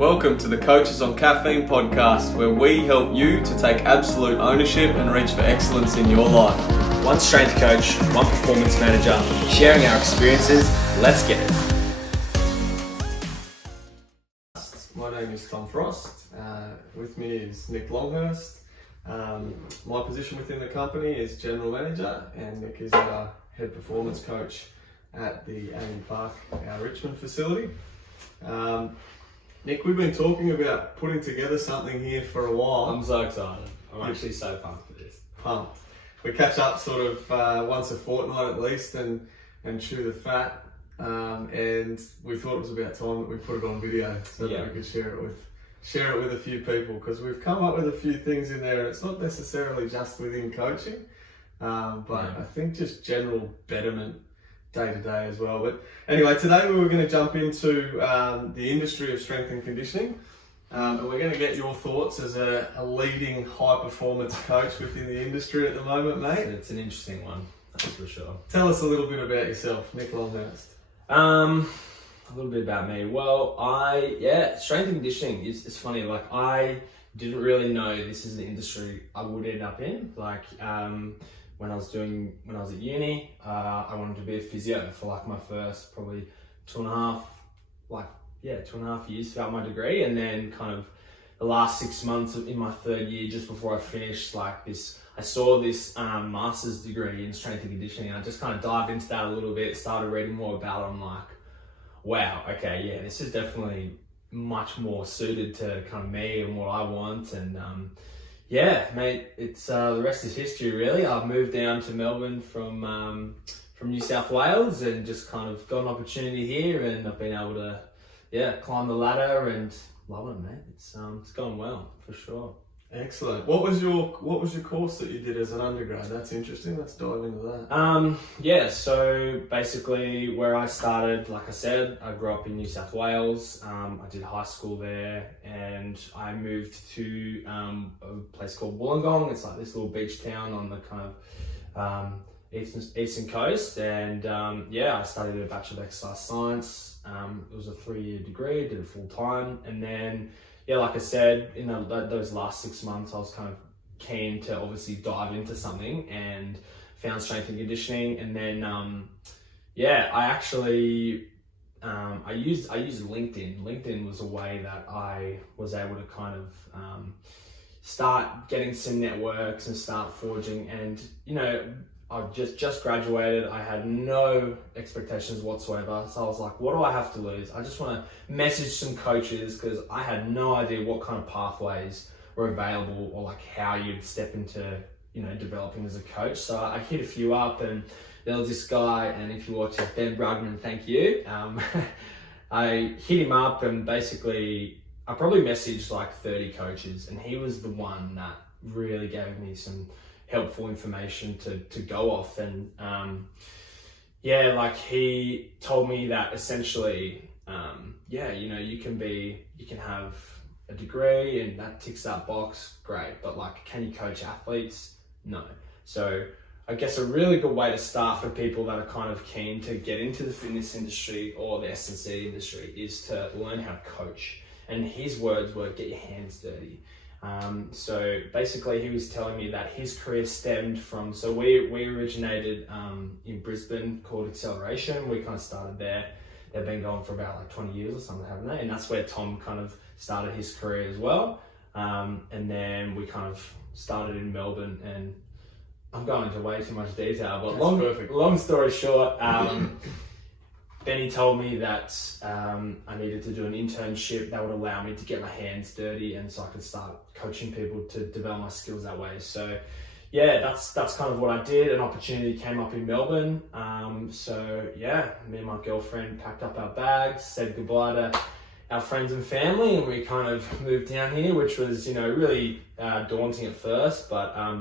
Welcome to the Coaches on Caffeine podcast, where we help you to take absolute ownership and reach for excellence in your life. One strength coach, one performance manager, sharing our experiences. Let's get it. My name is Tom Frost. With me is Nick Longhurst. My position within the company is General Manager, and Nick is our Head Performance Coach at the Amy Park, our Richmond facility. Nick, we've been talking about putting together something here for a while. I'm so excited. I'm actually so pumped for this. Pumped. We catch up sort of once a fortnight at least and chew the fat. And we thought it was about time that we put it on video so that we could share it with a few people, because we've come up with a few things in there. It's not necessarily just within coaching, but I think just general betterment day to day as well. But anyway, today we were going to jump into the industry of strength and conditioning, and we're going to get your thoughts as a leading high performance coach within the industry at the moment, mate. It's an interesting one, that's for sure. Tell us a little bit about yourself, Nick Longhurst. A little bit about me. Well, strength and conditioning is funny. Like, I didn't really know this is the industry I would end up in. Like, when I was at uni, I wanted to be a physio for like my first probably 2.5 years throughout my degree. And then kind of the last 6 months in my third year, just before I finished, I saw this master's degree in strength and conditioning. I just kind of dived into that a little bit, started reading more about it. I'm like, wow, okay, yeah, this is definitely much more suited to kind of me and what I want. And yeah, mate, it's the rest is history, really. I've moved down to Melbourne from New South Wales and just kind of got an opportunity here, and I've been able to, climb the ladder and loving it, mate. It's going well for sure. Excellent. What was your course that you did as an undergrad? That's interesting. Let's dive into that. So basically where I started, like I said, I grew up in New South Wales. I did high school there, and I moved to a place called Wollongong. It's like this little beach town on the kind of eastern coast. And I studied a Bachelor of Exercise Science. It was a 3-year degree, did it full time, and then like I said, in those last 6 months, I was kind of keen to obviously dive into something, and found strength and conditioning. And then, I used LinkedIn. LinkedIn was a way that I was able to kind of start getting some networks and start forging. And I just graduated. I had no expectations whatsoever. So I was like, what do I have to lose? I just want to message some coaches, because I had no idea what kind of pathways were available, or like how you'd step into, developing as a coach. So I hit a few up, and there was this guy, and if you watch it, Ben Brugman, thank you. I hit him up, and basically I probably messaged like 30 coaches, and he was the one that really gave me some helpful information to go off. And he told me that essentially you can have a degree and that ticks that box, great, but like, can you coach athletes? No. So I guess a really good way to start for people that are kind of keen to get into the fitness industry or the S&C industry is to learn how to coach. And his words were, get your hands dirty. So basically he was telling me that his career stemmed from, so we originated in Brisbane, called Acceleration. We kind of started there. They've been going for about like 20 years or something, haven't they? And that's where Tom kind of started his career as well. And then we kind of started in Melbourne, and I'm going into way too much detail, but long story short, Benny told me that I needed to do an internship that would allow me to get my hands dirty, and so I could start coaching people to develop my skills that way. So that's kind of what I did. An opportunity came up in Melbourne. Me and my girlfriend packed up our bags, said goodbye to our friends and family, and we kind of moved down here, which was, really daunting at first, but I've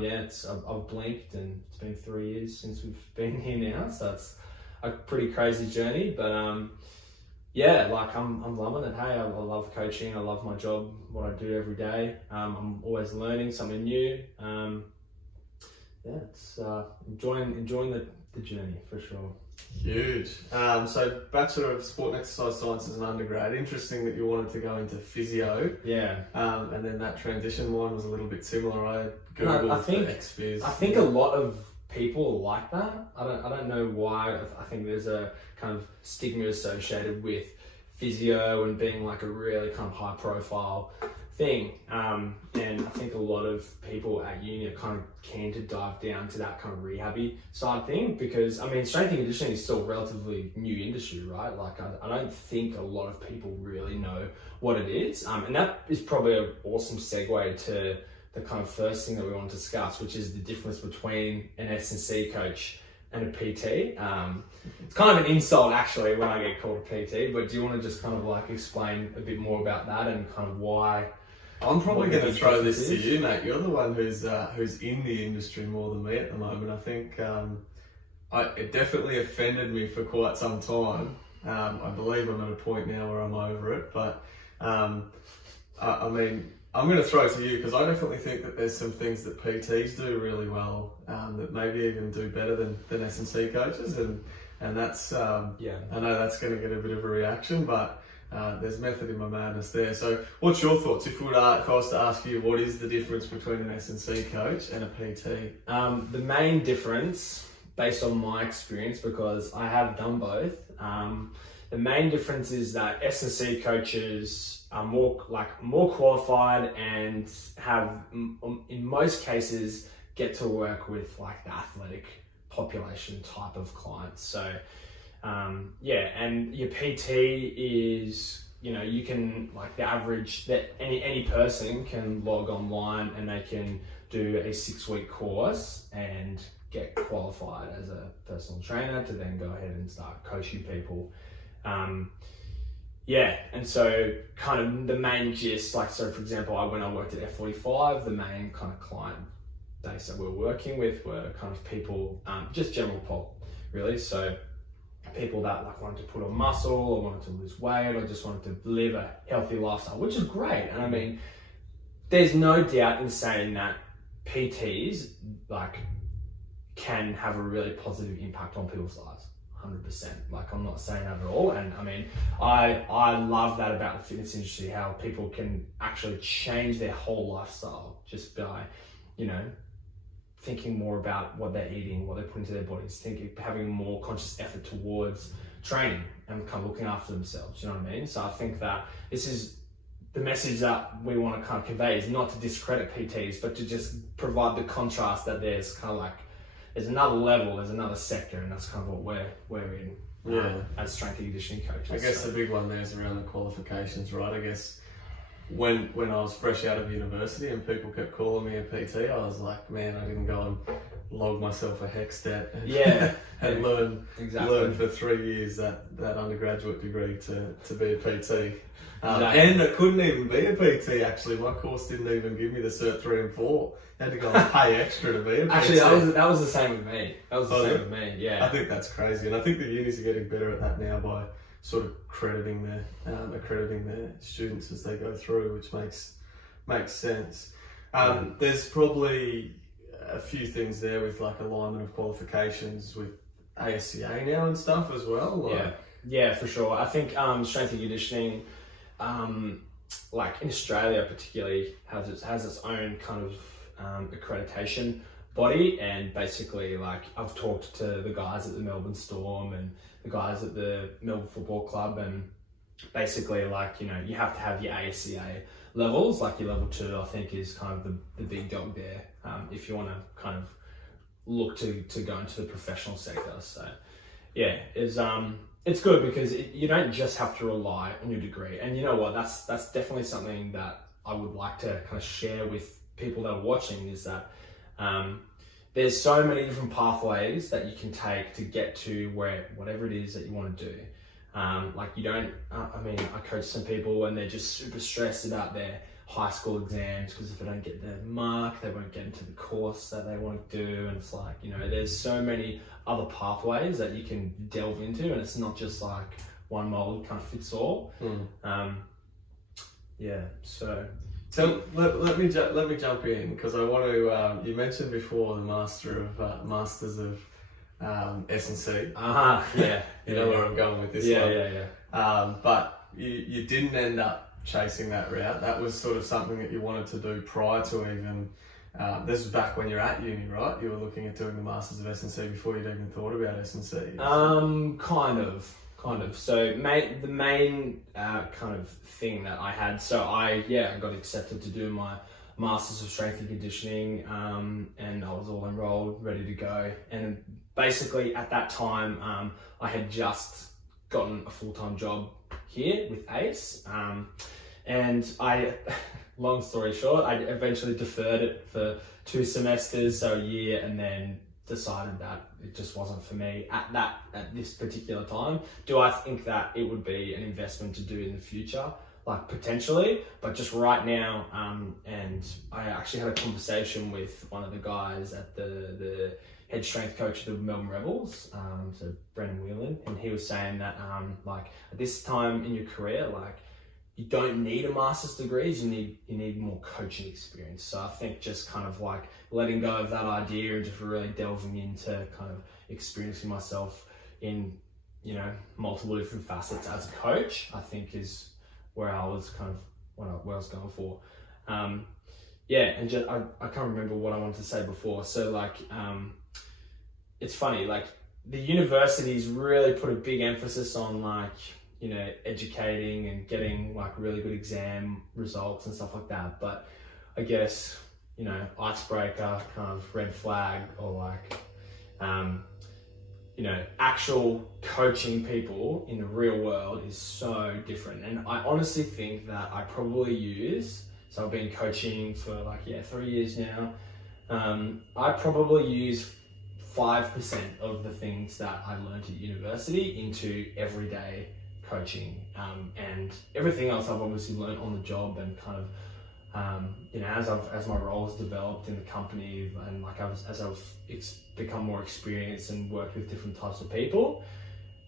blinked, and it's been 3 years since we've been here now, so it's a pretty crazy journey. But I'm loving it. Hey, I love coaching. I love my job, what I do every day. I'm always learning something new. It's enjoying the journey for sure. Huge. So Bachelor of Sport and Exercise Sciences and undergrad. Interesting that you wanted to go into physio. Yeah. And then that transition, mine was a little bit similar. I googled I think ex-phys. I think a lot of people are like that. I don't know why. I think there's a kind of stigma associated with physio and being like a really kind of high profile thing. And I think a lot of people at uni are kind of keen to dive down to that kind of rehabby side thing, because I mean, strength and conditioning is still a relatively new industry, right? Like I don't think a lot of people really know what it is. And that is probably an awesome segue to the kind of first thing that we want to discuss, which is the difference between an S&C coach and a PT. It's kind of an insult actually when I get called a PT, but do you want to just kind of like explain a bit more about that and kind of why? I'm probably going to throw this to you, mate. You're the one who's in the industry more than me at the moment. I think it definitely offended me for quite some time. I believe I'm at a point now where I'm over it, but I mean, I'm going to throw it to you because I definitely think that there's some things that PTs do really well, that maybe even do better than S&C coaches, and that's I know that's going to get a bit of a reaction, but there's method in my madness there. So what's your thoughts if I was to ask you what is the difference between an S&C coach and a PT? The main difference, based on my experience, because I have done both, the main difference is that S&C coaches are more qualified and have, in most cases, get to work with like the athletic population type of clients. So and your PT is, you can, like, the average that any person can log online and they can do a 6-week course and get qualified as a personal trainer to then go ahead and start coaching people. And so kind of the main gist, like, so for example, when I worked at F45, the main kind of client base that we're working with were kind of people, just general pop, really. So people that like wanted to put on muscle or wanted to lose weight or just wanted to live a healthy lifestyle, which is great. And I mean, there's no doubt in saying that PTs like can have a really positive impact on people's lives. 100%. Like, I'm not saying that at all. And I mean, I love that about the fitness industry, how people can actually change their whole lifestyle just by, thinking more about what they're eating, what they put into their bodies, having more conscious effort towards training and kind of looking after themselves, you know what I mean? So I think that this is the message that we want to kind of convey, is not to discredit PTs, but to just provide the contrast that there's kind of like, there's another level, there's another sector, and that's kind of what we're in as strength and conditioning coaches. I guess the big one there is around the qualifications, right? I guess when I was fresh out of university and people kept calling me a PT, I was like, man, I didn't go and log myself a HECSTAT and learn for 3 years that undergraduate degree to be a PT. And it couldn't even be a PT, actually. My course didn't even give me the Cert 3 and 4. I had to go and pay extra to be a PT. Actually, that was the same with me. With me, yeah. I think that's crazy. And I think the unis are getting better at that now by sort of accrediting their students as they go through, which makes sense. There's probably a few things there with like alignment of qualifications with ASCA now and stuff as well. Yeah, for sure. I think strength and conditioning, like in Australia particularly, has its own kind of accreditation body, and basically, like, I've talked to the guys at the Melbourne Storm and the guys at the Melbourne Football Club, and basically, like, you have to have your ASCA levels. Like, your level 2, I think, is kind of the big dog there, if you want to kind of look to go into the professional sector. So yeah, it's good because you don't just have to rely on your degree. And you know what, that's definitely something that I would like to kind of share with people that are watching, is that there's so many different pathways that you can take to get to whatever it is that you want to do. Like, you don't, I coach some people and they're just super stressed about their high school exams because if they don't get their mark, they won't get into the course that they want to do. And it's like, there's so many other pathways that you can delve into, and it's not just like one mold kind of fits all. So let me jump in, because I want to. You mentioned before the Masters of S&C. Yeah. You know where I'm going with this one. Yeah. But you didn't end up chasing that route. That was sort of something that you wanted to do prior to even, this was back when you're at uni, right? You were looking at doing the Masters of S&C before you'd even thought about S&C. Kind of. So the main kind of thing that I had, so I got accepted to do my Masters of Strength and Conditioning, and I was all enrolled, ready to go. And basically at that time, I had just gotten a full-time job here with ACE, and I, long story short, I eventually deferred it for 2 semesters, so a year, and then decided that it just wasn't for me at this particular time. Do I think that it would be an investment to do in the future? Like potentially, but just right now, and I actually had a conversation with one of the guys at the head strength coach of the Melbourne Rebels, so Brendan Whelan, and he was saying that like at this time in your career, like you don't need a master's degree, you need more coaching experience. So I think just kind of like letting go of that idea and just really delving into kind of experiencing myself in, you know, multiple different facets as a coach, I think is where I was kind of where I was going for. And just I can't remember what I wanted to say before. So like it's funny, like the universities really put a big emphasis on like, you know, educating and getting like really good exam results and stuff like that. But I guess, you know, icebreaker, kind of red flag, or like, you know, actual coaching people in the real world is so different. And I honestly think that I probably use, so I've been coaching for like, 3 years now. I probably use 5% of the things that I learned at university into everyday coaching, and everything else I've obviously learned on the job, and kind of, you know, as my role has developed in the company, and like as I've become more experienced and worked with different types of people,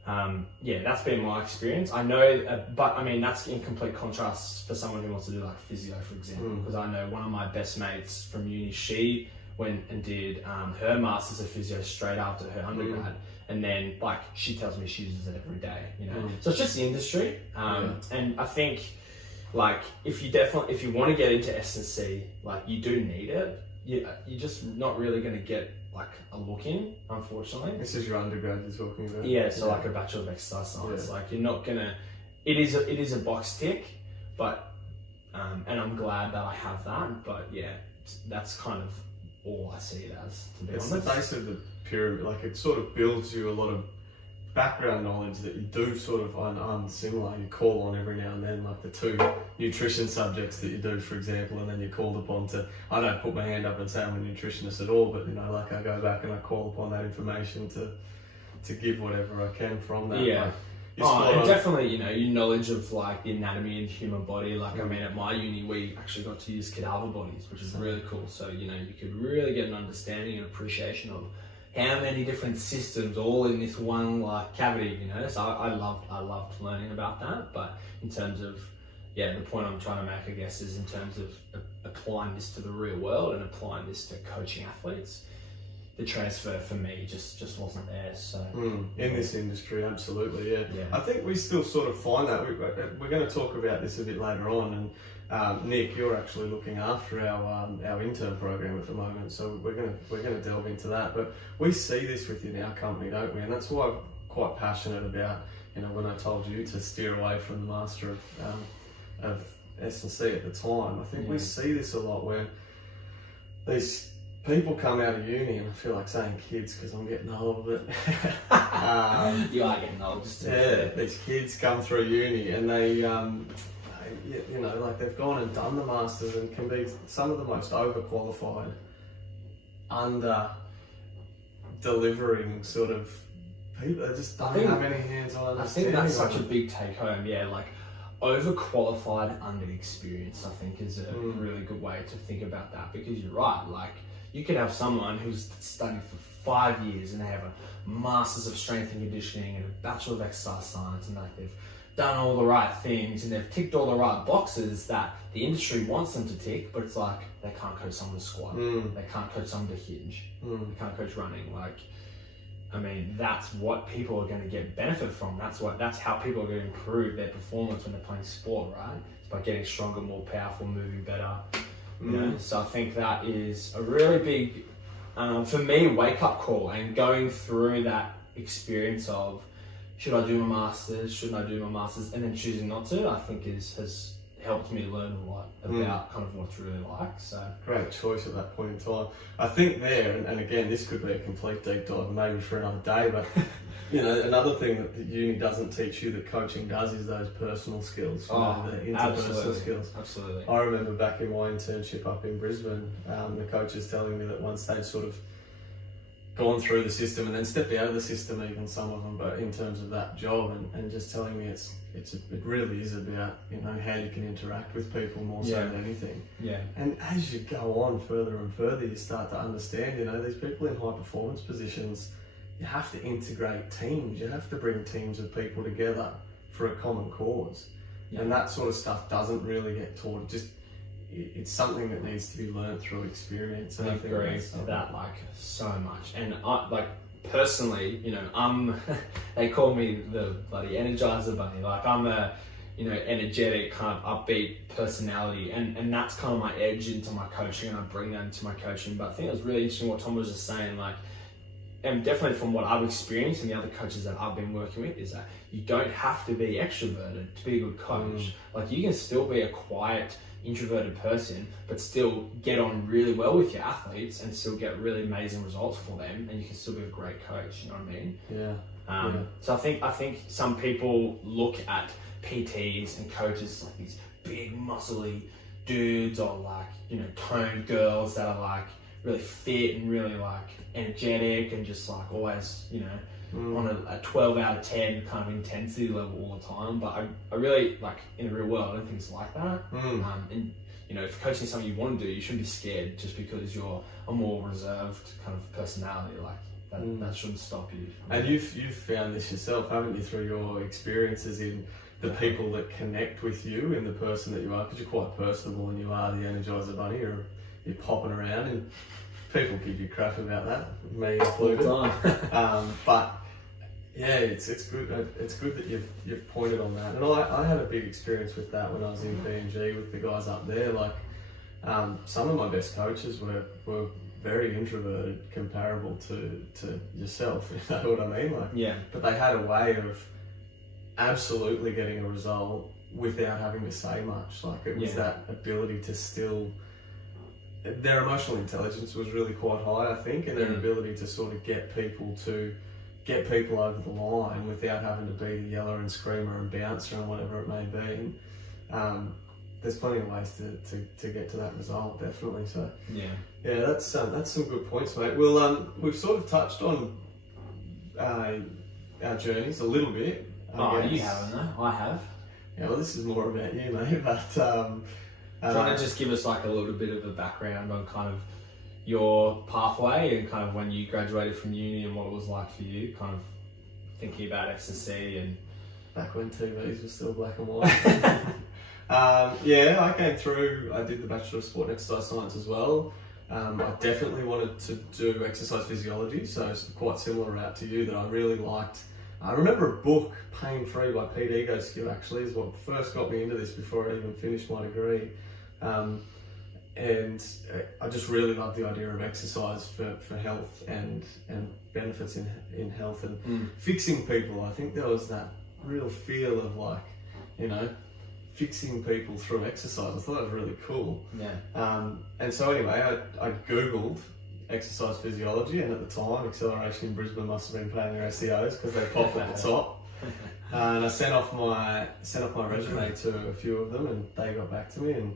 that's been my experience. I know, but I mean, that's in complete contrast for someone who wants to do like physio, for example, because I know one of my best mates from uni, she went and did her Masters of Physio straight after her undergrad. And then, like, she tells me she uses it every day, you know? So it's just the industry. And I think, like, if you want to get into S&C, like, you do need it. You're just not really going to get, like, a look in, unfortunately. This is your undergrad you're talking about? Yeah, so like a Bachelor of Exercise Science. Like, you're not going to... It is a box tick, but... and I'm glad that I have that, but yeah, that's kind of all I see it as, to be honest. It's the base of the pyramid, like it sort of builds you a lot of background knowledge that you do sort of unsimilar. You call on every now and then, like the 2 nutrition subjects that you do, for example, and then you're called upon to, I don't put my hand up and say I'm a nutritionist at all, but you know, like I go back and I call upon that information to give whatever I can from that. Yeah. Like, and definitely, you know, your knowledge of like the anatomy and human body. Like, I mean, at my uni, we actually got to use cadaver bodies, which is really cool. So, you know, you could really get an understanding and appreciation of how many different systems all in this one like cavity, you know. So I loved learning about that. But in terms of, the point I'm trying to make, I guess, is in terms of applying this to the real world and applying this to coaching athletes, the transfer for me just wasn't there. So in this industry, absolutely, yeah. I think we still sort of find that we're going to talk about this a bit later on, and Nick, you're actually looking after our intern program at the moment, so we're going to delve into that. But we see this within our company, don't we? And that's why I'm quite passionate about, you know, when I told you to steer away from the Master of S&C at the time. I think we see this a lot where these people come out of uni, and I feel like saying kids because I'm getting old, but you are getting old. These kids come through uni and they, you know, like they've gone and done the Masters and can be some of the most overqualified, under-delivering sort of people. They just don't have any hands-on understanding. I think that's such a big take-home, like overqualified, under-experienced, I think is a really good way to think about that, because you're right, like, you could have someone who's studied for 5 years and they have a Masters of Strength and Conditioning and a Bachelor of Exercise Science, and like they've done all the right things and they've ticked all the right boxes that the industry wants them to tick, but it's like they can't coach someone to squat, they can't coach someone to hinge, they can't coach running. Like, I mean, that's what people are going to get benefit from. That's how people are going to improve their performance when they're playing sport, right? It's by getting stronger, more powerful, moving better. You know? So I think that is a really big, for me, wake up call, and going through that experience of, should I do my masters? Shouldn't I do my masters? And then choosing not to, I think has helped me learn a lot about kind of what to really like. So great choice at that point in time. I think there, and again, this could be a complete deep dive, maybe for another day. But you know, another thing that the uni doesn't teach you that coaching does is those personal skills, the interpersonal skills. Absolutely. I remember back in my internship up in Brisbane, the coaches telling me that once they'd sort of gone through the system and then stepped out of the system, even some of them, but in terms of that job, and just telling me it really is about, you know, how you can interact with people more so than anything. Yeah. And as you go on further and further, you start to understand, you know, these people in high performance positions, you have to integrate teams. You have to bring teams of people together for a common cause. Yeah. And that sort of stuff doesn't really get taught. It's something that needs to be learned through experience. And I agree with that, like, so much. And I, like, personally, you know, they call me the bloody Energizer Bunny. Like, I'm a, you know, energetic, kind of upbeat personality, and that's kind of my edge into my coaching, and I bring that into my coaching. But I think it was really interesting what Tom was just saying, like, and definitely from what I've experienced and the other coaches that I've been working with, is that you don't have to be extroverted to be a good coach. Like, you can still be a quiet, introverted person, but still get on really well with your athletes and still get really amazing results for them, and you can still be a great coach. You know what I mean? Yeah. So I think some people look at PTs and coaches like these big muscly dudes, or like, you know, toned girls that are like really fit and really like energetic and just like always, you know, on a 12 out of 10 kind of intensity level all the time. But I really, like, in the real world, I don't think it's like that. And, you know, if coaching is something you want to do, you shouldn't be scared just because you're a more reserved kind of personality. Like, that shouldn't stop you. And you've found this yourself, haven't you, through your experiences in the people that connect with you and the person that you are, because you're quite personable and you are the Energizer Bunny, or you're popping around, and people give you crap about that, me included. But yeah, it's good. It's good that you've pointed on that. And I had a big experience with that when I was in PNG with the guys up there. Like, some of my best coaches were very introverted, comparable to yourself. You know what I mean? Like, yeah. But they had a way of absolutely getting a result without having to say much. Like, it was that ability to still. Their emotional intelligence was really quite high, I think, and their ability to sort of get people over the line without having to be the yeller and screamer and bouncer and whatever it may be. There's plenty of ways to get to that result, definitely. So yeah, that's some good points, mate. Well, we've sort of touched on our journeys a little bit. You haven't, though. I have. Yeah, well, this is more about you, mate. But do you want to just give us like a little bit of a background on kind of your pathway and kind of when you graduated from uni and what it was like for you, kind of thinking about S&C and... Back when TVs were still black and white. I came through, I did the Bachelor of Sport and Exercise Science as well. I definitely wanted to do exercise physiology, so it's quite similar route to you that I really liked. I remember a book, Pain Free by Pete Egoskill, actually, is what first got me into this before I even finished my degree. And I just really loved the idea of exercise for health and benefits in health and fixing people. I think there was that real feel of, like, you know, fixing people through exercise. I thought that was really cool. Yeah. And so anyway, I Googled exercise physiology, and at the time, Acceleration in Brisbane must have been paying their SEOs because they popped at the top. And I sent off my resume to a few of them, and they got back to me and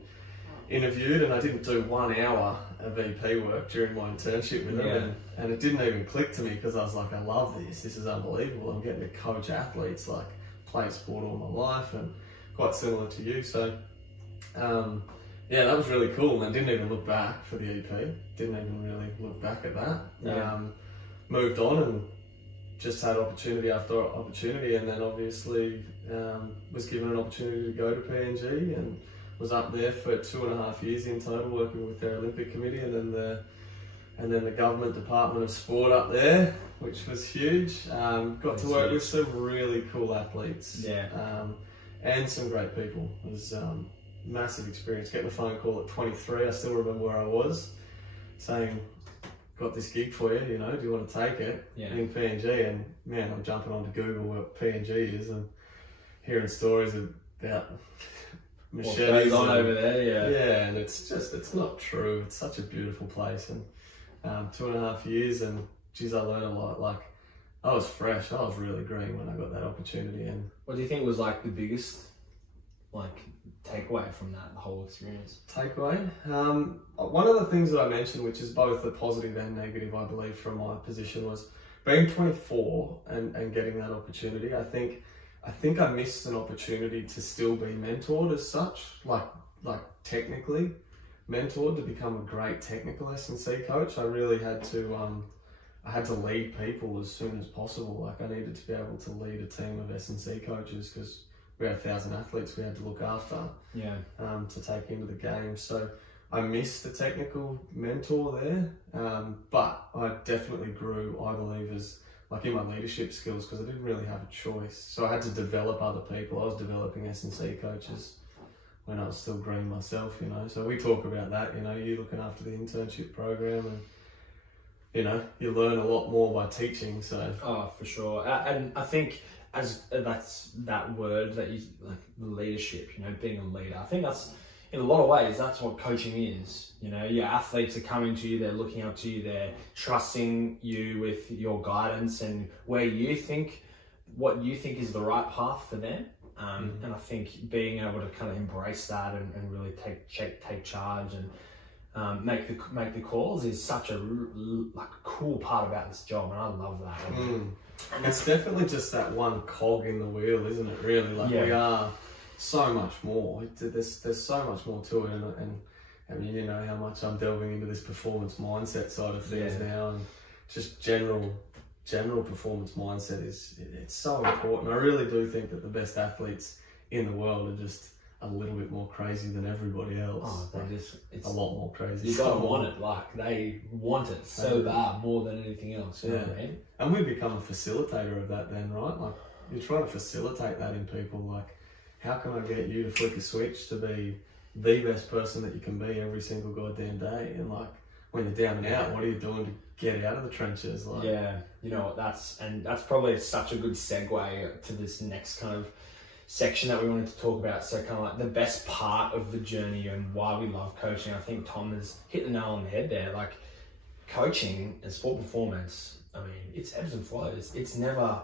interviewed. And I didn't do 1 hour of EP work during my internship with them, and it didn't even click to me because I was like, I love this. This is unbelievable. I'm getting to coach athletes, like, play sport all my life, and quite similar to you. So that was really cool, and I didn't even look back for the EP. Didn't even really look back at that. Moved on and just had opportunity after opportunity, and then obviously was given an opportunity to go to PNG and was up there for 2.5 years in total, working with their Olympic committee, and then and then the government department of sport up there, which was huge. Got to work with some really cool athletes. And some great people. It was massive experience. Getting a phone call at 23, I still remember where I was, saying, got this gig for you, you know, do you want to take it? In PNG, and man, I'm jumping onto Google what PNG is and hearing stories about machetes. What goes on over there, Yeah, and it's not true. It's such a beautiful place, and 2.5 years, and geez, I learned a lot. Like, I was fresh. I was really green when I got that opportunity. And what do you think was like the biggest takeaway from that whole experience? Takeaway? One of the things that I mentioned, which is both a positive and negative, I believe, from my position, was being 24 and getting that opportunity. I think I missed an opportunity to still be mentored as such, like technically mentored to become a great technical S&C coach. I really had to lead people as soon as possible. Like, I needed to be able to lead a team of S&C coaches because we had 1,000 athletes we had to look after to take into the game. So I missed the technical mentor there, but I definitely grew, I believe, as like in my leadership skills, because I didn't really have a choice. So I had to develop other people. I was developing S&C coaches when I was still green myself, you know. So we talk about that, you know, you looking after the internship program, and you know, you learn a lot more by teaching. So for sure. And I think as that's that word that you like, leadership, you know, being a leader, I think that's, in a lot of ways, that's what coaching is. You know, your athletes are coming to you, they're looking up to you, they're trusting you with your guidance and what you think is the right path for them. And I think being able to kind of embrace that and really take charge and make the calls is such a cool part about this job, and I love that. And it's definitely just that one cog in the wheel, isn't it? Really, like we are so much more. There's so much more to it, and I mean, you know how much I'm delving into this performance mindset side of things now, and just general performance mindset it's so important. I really do think that the best athletes in the world are just a little bit more crazy than everybody else. It's a lot more crazy. You gotta want it, like they want it so bad more than anything else. You know what I mean? And we become a facilitator of that then, right? Like, you're trying to facilitate that in people. Like, how can I get you to flick a switch to be the best person that you can be every single goddamn day? And like, when you're down and out, what are you doing to get out of the trenches? Like, you know what, that's probably such a good segue to this next kind of section that we wanted to talk about. So kind of like the best part of the journey and why we love coaching. I think Tom has hit the nail on the head there. Like, coaching and sport performance, I mean, it's ebbs and flows. It's never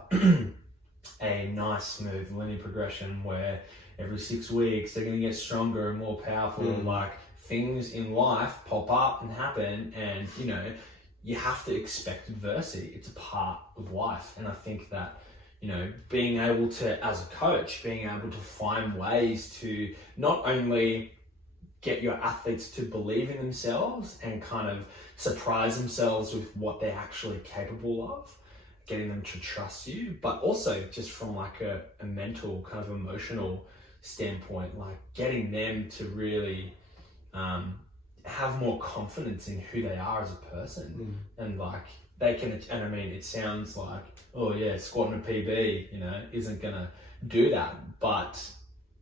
a nice, smooth, linear progression where every 6 weeks they're going to get stronger and more powerful. Like, things in life pop up and happen, and you know, you have to expect adversity. It's a part of life. And I think that, you know, being able to, as a coach, being able to find ways to not only get your athletes to believe in themselves and kind of surprise themselves with what they're actually capable of, getting them to trust you, but also just from like a mental kind of emotional standpoint, like getting them to really have more confidence in who they are as a person. And like they can, and I mean, it sounds like, oh yeah, squatting a PB, you know, isn't gonna do that, but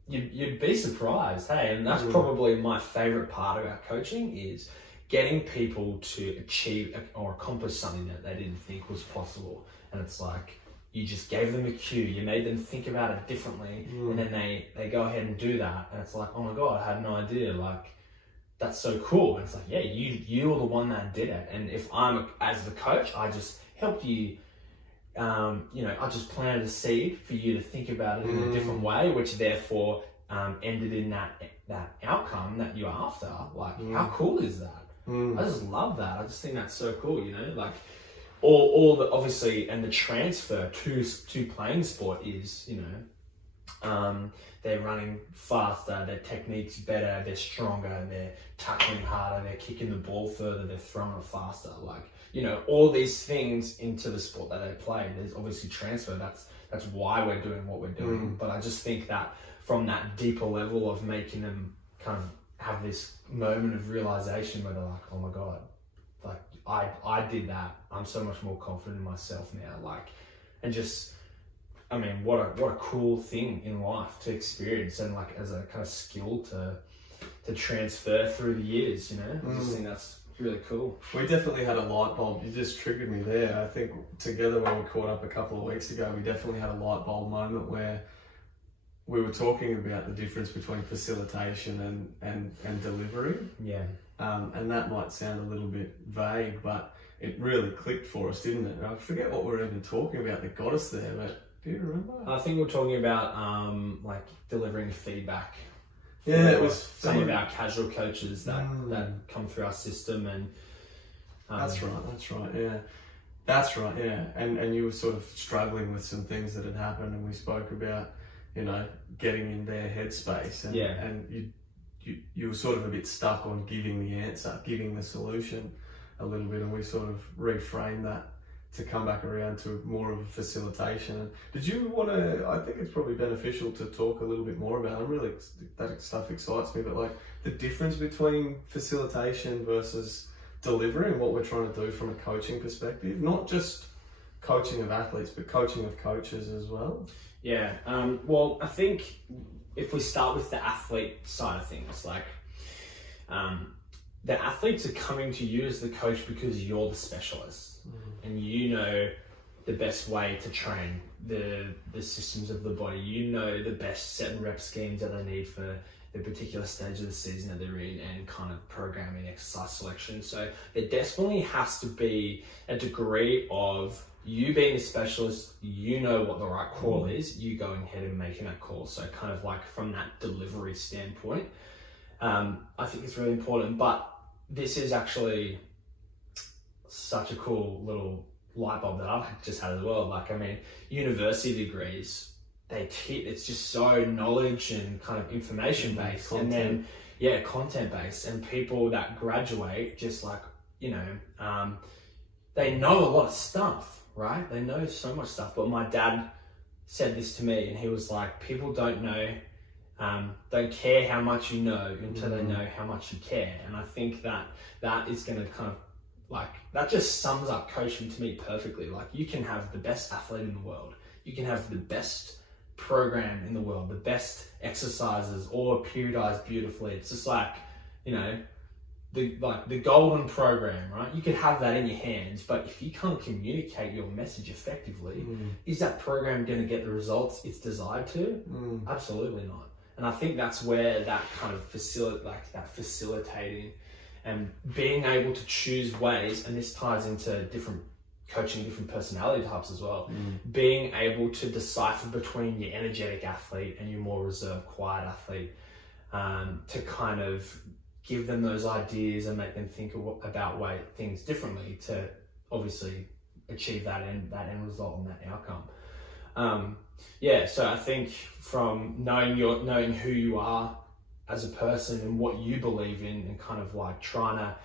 you'd be surprised, hey. And that's probably my favorite part about coaching, is getting people to achieve or accomplish something that they didn't think was possible. And it's like, you just gave them a cue, you made them think about it differently, and then they go ahead and do that, and it's like, oh my god, I had no idea, like, that's so cool. And it's like, yeah, you were the one that did it, and if I'm, as the coach, I just helped you, you know, I just planted a seed for you to think about it in a different way, which therefore ended in that outcome that you're after. Like, how cool is that? I just love that. I just think that's so cool, you know, like all the, obviously, and the transfer to playing sport is, you know, they're running faster, their technique's better, they're stronger, they're tackling harder, they're kicking the ball further, they're throwing it faster. Like, you know, all these things into the sport that they play, there's obviously transfer. That's why we're doing what we're doing. But I just think that from that deeper level of making them kind of have this moment of realization where they're like, oh my god, like I did that. I'm so much more confident in myself now. Like, and just, I mean, what a cool thing in life to experience, and like as a kind of skill to transfer through the years, you know. I just think that's really cool. We definitely had a light bulb. You just triggered me there. I think together when we caught up a couple of weeks ago, we definitely had a light bulb moment where we were talking about the difference between facilitation and delivery. Yeah. And that might sound a little bit vague, but it really clicked for us, didn't it? I forget what we were even talking about that got us there, but do you remember? I think we're talking about like delivering feedback. Yeah, it was some of our casual coaches that come through our system, and that's right, yeah. That's right, yeah. And you were sort of struggling with some things that had happened, and we spoke about, you know, getting in their headspace, and and you were sort of a bit stuck on giving the answer, giving the solution a little bit, and we sort of reframed that to come back around to more of a facilitation. Did you want to, I think it's probably beneficial to talk a little bit more about, that stuff excites me, but like the difference between facilitation versus delivery and what we're trying to do from a coaching perspective, not just coaching of athletes, but coaching of coaches as well? Yeah, well, I think if we start with the athlete side of things, like the athletes are coming to you as the coach because you're the specialist. And you know the best way to train the systems of the body. You know the best set and rep schemes that they need for the particular stage of the season that they're in, and kind of programming, exercise selection. So there definitely has to be a degree of you being a specialist, you know what the right call is, you going ahead and making that call. So kind of like from that delivery standpoint, I think it's really important. But this is actually such a cool little light bulb that I've just had as well. Like, I mean, university degrees, it's just so knowledge and kind of information based, and then content based, and people that graduate just like, you know, they know a lot of stuff, right? They know so much stuff. But my dad said this to me, and he was like, people don't don't care how much you know until they know how much you care. And I think that is going to kind of, like, that just sums up coaching to me perfectly. Like, you can have the best athlete in the world, you can have the best program in the world, the best exercises, all periodized beautifully. It's just like, you know, the golden program, right? You could have that in your hands, but if you can't communicate your message effectively, is that program going to get the results it's desired to? Absolutely not. And I think that's where that kind of facilitating and being able to choose ways, and this ties into different coaching, different personality types as well, being able to decipher between your energetic athlete and your more reserved, quiet athlete, to kind of give them those ideas and make them think about things differently to obviously achieve that end result and that outcome. So I think from knowing who you are as a person and what you believe in, and kind of like trying to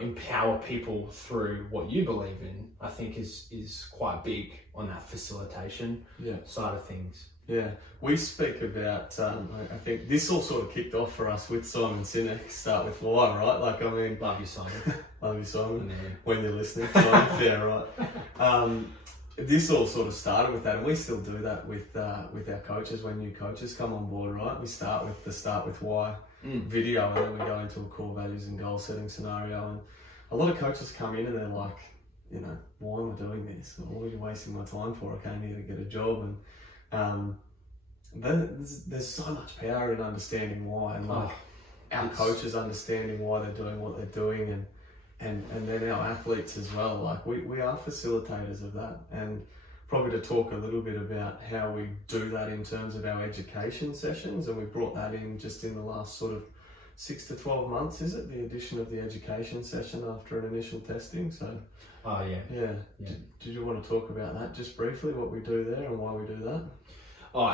empower people through what you believe in, I think is quite big on that facilitation side of things. Yeah, we speak about, I think this all sort of kicked off for us with Simon Sinek, Start With Why, right? Like, I mean... Love you, Simon. Love you, Simon, when you're listening. Simon. Yeah, right. This all sort of started with that, and we still do that with our coaches when new coaches come on board, right? We start with the Start With Why video, and then we go into a core values and goal setting scenario. And a lot of coaches come in and they're like, you know, why am I doing this? What are you wasting my time for? I came here to get a job. And there's so much power in understanding why, and like our coaches understanding why they're doing what they're doing, and then our athletes as well. Like, we are facilitators of that, and probably to talk a little bit about how we do that in terms of our education sessions, and we brought that in just in the last sort of 6 to 12 months, is it? The addition of the education session after an initial testing. So did you want to talk about that just briefly, what we do there and why we do that?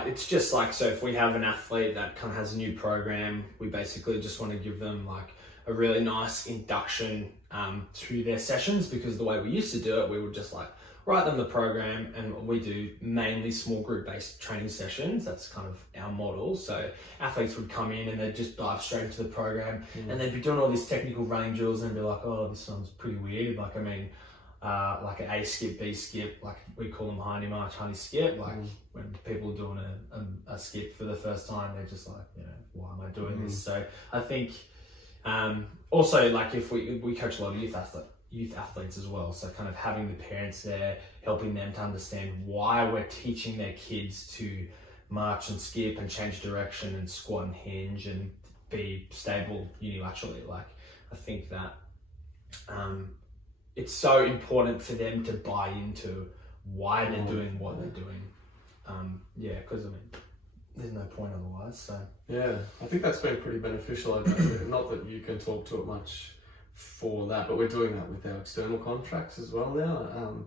It's just like, so if we have an athlete that kind of has a new program, we basically just want to give them like a really nice induction to their sessions, because the way we used to do it, we would just like write them the program, and we do mainly small group based training sessions. That's kind of our model. So athletes would come in and they'd just dive straight into the program, and they'd be doing all these technical running drills and be like, oh, this one's pretty weird. Like, I mean, like an A skip, B skip, like we call them hiney march, honey skip. Like when people are doing a skip for the first time, they're just like, you know, why am I doing this? So I think also, like, if we coach a lot of youth athletes as well, so kind of having the parents there, helping them to understand why we're teaching their kids to march and skip and change direction and squat and hinge and be stable unilaterally. Like, I think that it's so important for them to buy into why they're doing what they're doing. Because I mean, there's no point otherwise. So yeah, I think that's been pretty beneficial. Not that you can talk to it much for that, but we're doing that with our external contracts as well now.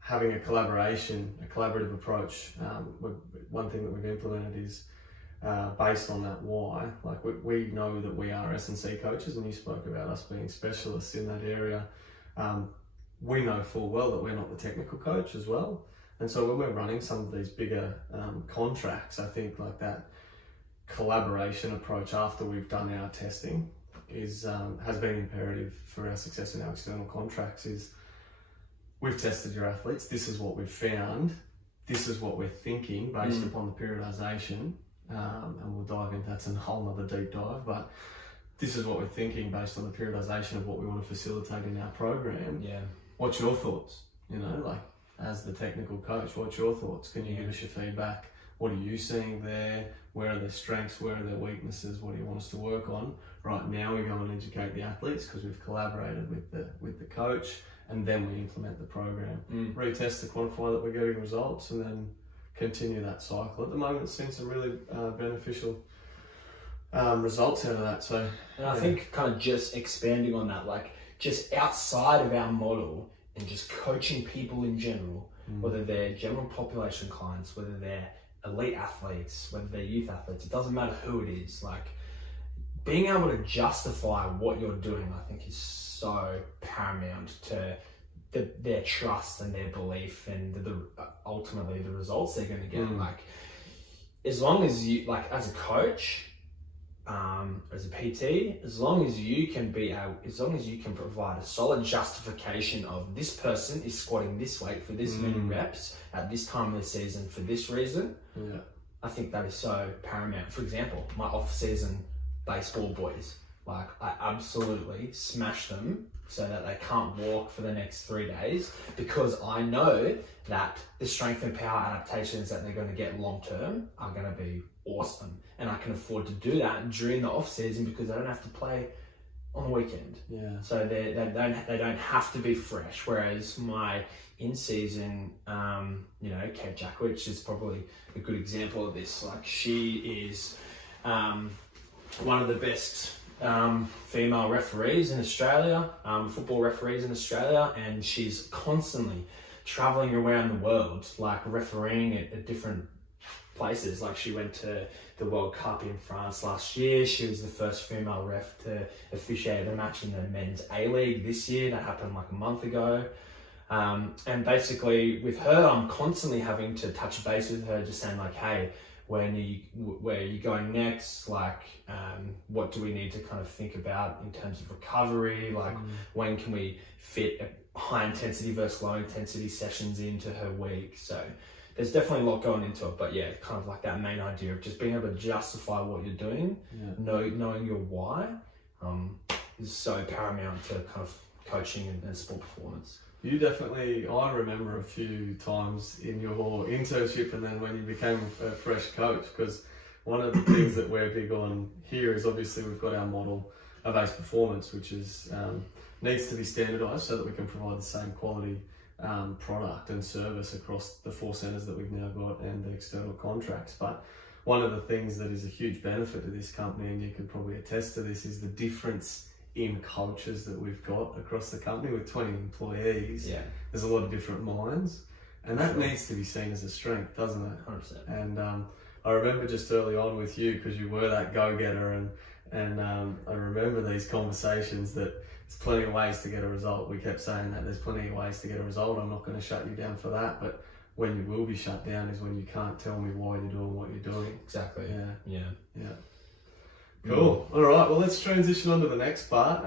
Having a collaborative approach. One thing that we've implemented is based on that why. Like, we know that we are S&C coaches, and you spoke about us being specialists in that area. We know full well that we're not the technical coach as well. And so when we're running some of these bigger contracts, I think like that collaboration approach after we've done our testing has been imperative for our success in our external contracts. Is we've tested your athletes, this is what we've found, this is what we're thinking based upon the periodization, and we'll dive into that's a whole nother deep dive, but this is what we're thinking based on the periodization of what we want to facilitate in our program. yeah, What's your thoughts? You know, like, as the technical coach, what's your thoughts? Can you give us your feedback? What are you seeing there? Where are their strengths? Where are their weaknesses? What do you want us to work on? Right now we go and educate the athletes because we've collaborated with the coach, and then we implement the program. Retest to quantify that we're getting results, and then continue that cycle. At the moment, it's seen some really beneficial results out of that. So, and I think kind of just expanding on that, like just outside of our model and just coaching people in general, whether they're general population clients, whether they're elite athletes, whether they're youth athletes, it doesn't matter who it is. Like, being able to justify what you're doing, I think, is so paramount to their trust and their belief and ultimately the results they're going to get. Like, as long as you, like, as a coach, as a PT, as long as you can provide a solid justification of this person is squatting this weight for this many reps at this time of the season for this reason, I think that is so paramount. For example, my off-season baseball boys, like, I absolutely smash them so that they can't walk for the next 3 days, because I know that the strength and power adaptations that they're going to get long term are going to be awesome, and I can afford to do that during the off season because I don't have to play on the weekend. So they don't have to be fresh. Whereas my in season, Kate Jackwich is probably a good example of this. Like, she is one of the best female referees in Australia, football referees in Australia, and she's constantly traveling around the world, like refereeing at different places. Like, she went to the World Cup in France last year. She was the first female ref to officiate a match in the men's A-League this year. That happened like a month ago. And basically with her, I'm constantly having to touch base with her, just saying like, hey, where are you going next? Like, what do we need to kind of think about in terms of recovery? Like, when can we fit high intensity versus low intensity sessions into her week? So there's definitely a lot going into it, but yeah, kind of like that main idea of just being able to justify what you're doing, knowing your why, is so paramount to kind of coaching and sport performance. You definitely, I remember a few times in your internship and then when you became a fresh coach, because one of the things that we're big on here is obviously we've got our model of ACE performance, which is needs to be standardised so that we can provide the same quality product and service across the 4 centres that we've now got and the external contracts. But one of the things that is a huge benefit to this company, and you can probably attest to this, is the difference in cultures that we've got across the company. With 20 employees, there's a lot of different minds, and that needs to be seen as a strength, doesn't it? 100%. And I remember just early on with you, because you were that go-getter, And I remember these conversations that there's plenty of ways to get a result. We kept saying that there's plenty of ways to get a result. I'm not going to shut you down for that. But when you will be shut down is when you can't tell me why you're doing what you're doing. Exactly. Yeah. Cool. All right. Well, let's transition on to the next part.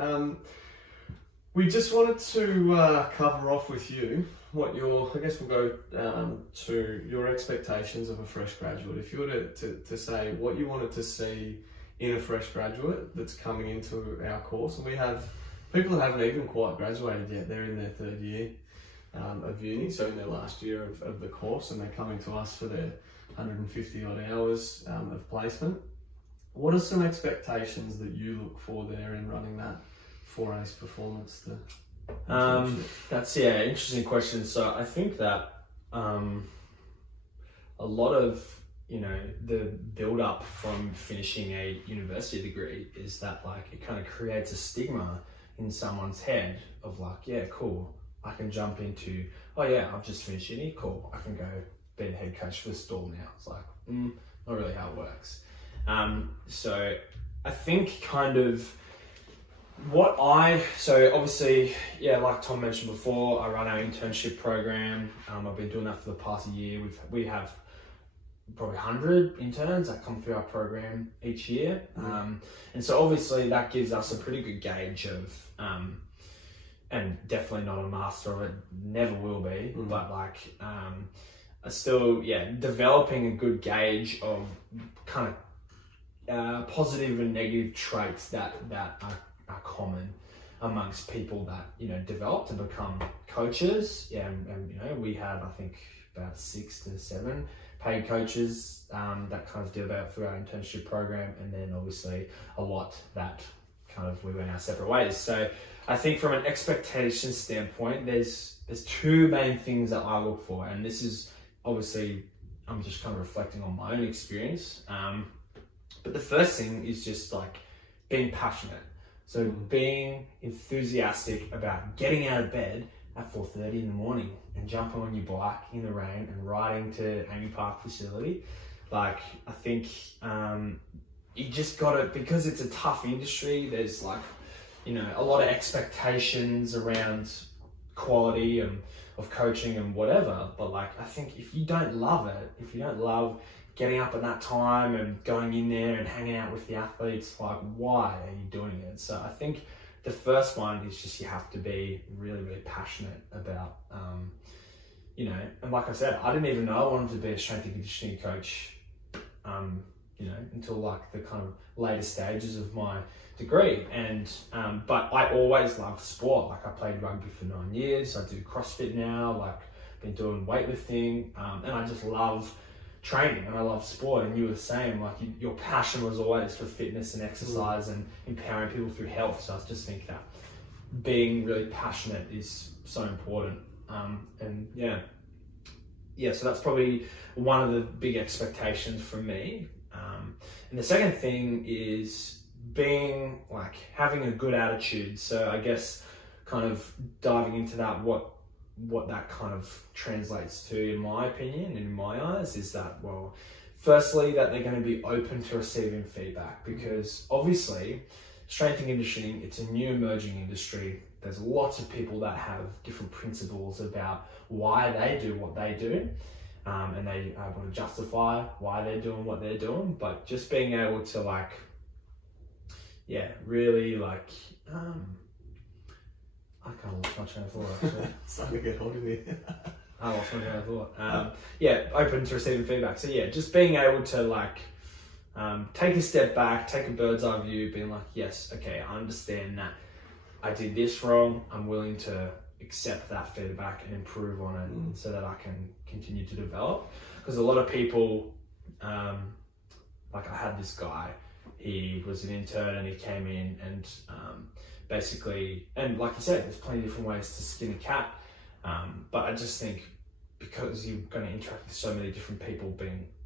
We just wanted to cover off with you what I guess we'll go to your expectations of a fresh graduate. If you were to say what you wanted to see in a fresh graduate that's coming into our course, and we have people that haven't even quite graduated yet. They're in their third year of uni, so in their last year of the course, and they're coming to us for their 150 odd hours of placement. What are some expectations that you look for there in running that 4ACE performance? That's interesting question. So I think that a lot of the build up from finishing a university degree is that like it kind of creates a stigma in someone's head of like, yeah, cool, I can jump into, oh yeah, I've just finished uni, cool, I can go be the head coach for the store now. It's like, not really how it works. So I think kind of so obviously, like Tom mentioned before, I run our internship program. I've been doing that for the past year. We have probably 100 interns that come through our program each year. And so obviously that gives us a pretty good gauge of, and definitely not a master of it, never will be, but like, still, developing a good gauge of kind of positive and negative traits that are common amongst people that, develop to become coaches. And we have, I think, about 6 to 7 paid coaches that kind of develop through our internship program, and then obviously a lot that kind of we went our separate ways. So I think from an expectation standpoint, there's 2 main things that I look for, and this is obviously I'm just kind of reflecting on my own experience. But the first thing is just like being passionate. So being enthusiastic about getting out of bed at 4:30 in the morning and jumping on your bike in the rain and riding to Amy Park facility. Like, I think you just gotta, because it's a tough industry, there's like, a lot of expectations around quality and of coaching and whatever. But like, I think if you don't love it, if you don't love getting up at that time and going in there and hanging out with the athletes, like, why are you doing it? So I think the first one is just you have to be really, really passionate about, and like I said, I didn't even know I wanted to be a strength and conditioning coach, until like the kind of later stages of my degree. And, but I always loved sport. Like I played rugby for 9 years. I do CrossFit now, like been doing weightlifting, and I just love training and I love sport. And you were the same, like your passion was always for fitness and exercise and empowering people through health. So I just think that being really passionate is so important. So that's probably one of the big expectations from me. And the second thing is being like having a good attitude. So I guess kind of diving into that, what that kind of translates to, in my opinion, in my eyes, is that, well, firstly, that they're going to be open to receiving feedback, because obviously strength and conditioning, it's a new emerging industry. There's lots of people that have different principles about why they do what they do, and they want to justify why they're doing what they're doing. But just being able to like, really like, I kind of lost my train of thought actually. It's starting to get hot in here. I lost my train of thought. Open to receiving feedback. So just being able to like take a step back, take a bird's eye view, being like, yes, okay, I understand that I did this wrong. I'm willing to accept that feedback and improve on it so that I can continue to develop. Because a lot of people, like I had this guy, he was an intern and he came in and basically, and like you said, there's plenty of different ways to skin a cat. But I just think because you're going to interact with so many different people,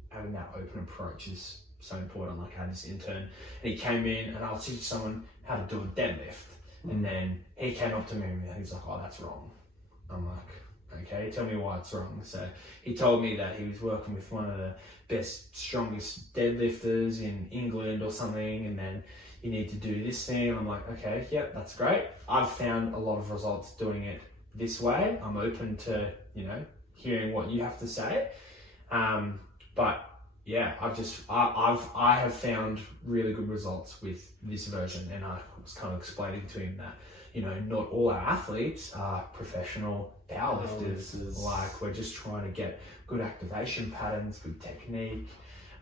having that open approach is so important. Like I had this intern and he came in and I'll teach someone how to do a deadlift. And then he came up to me and he's like, oh, that's wrong. I'm like, Okay, tell me why it's wrong. So he told me that he was working with one of the best, strongest deadlifters in England or something, and then you need to do this thing. I'm like, okay, yep, that's great. I've found a lot of results doing it this way. I'm open to, you know, hearing what you have to say. But yeah, I have found really good results with this version, and I was kind of explaining to him that, you know, not all our athletes are professional powerlifters. Like, we're just trying to get good activation patterns, good technique.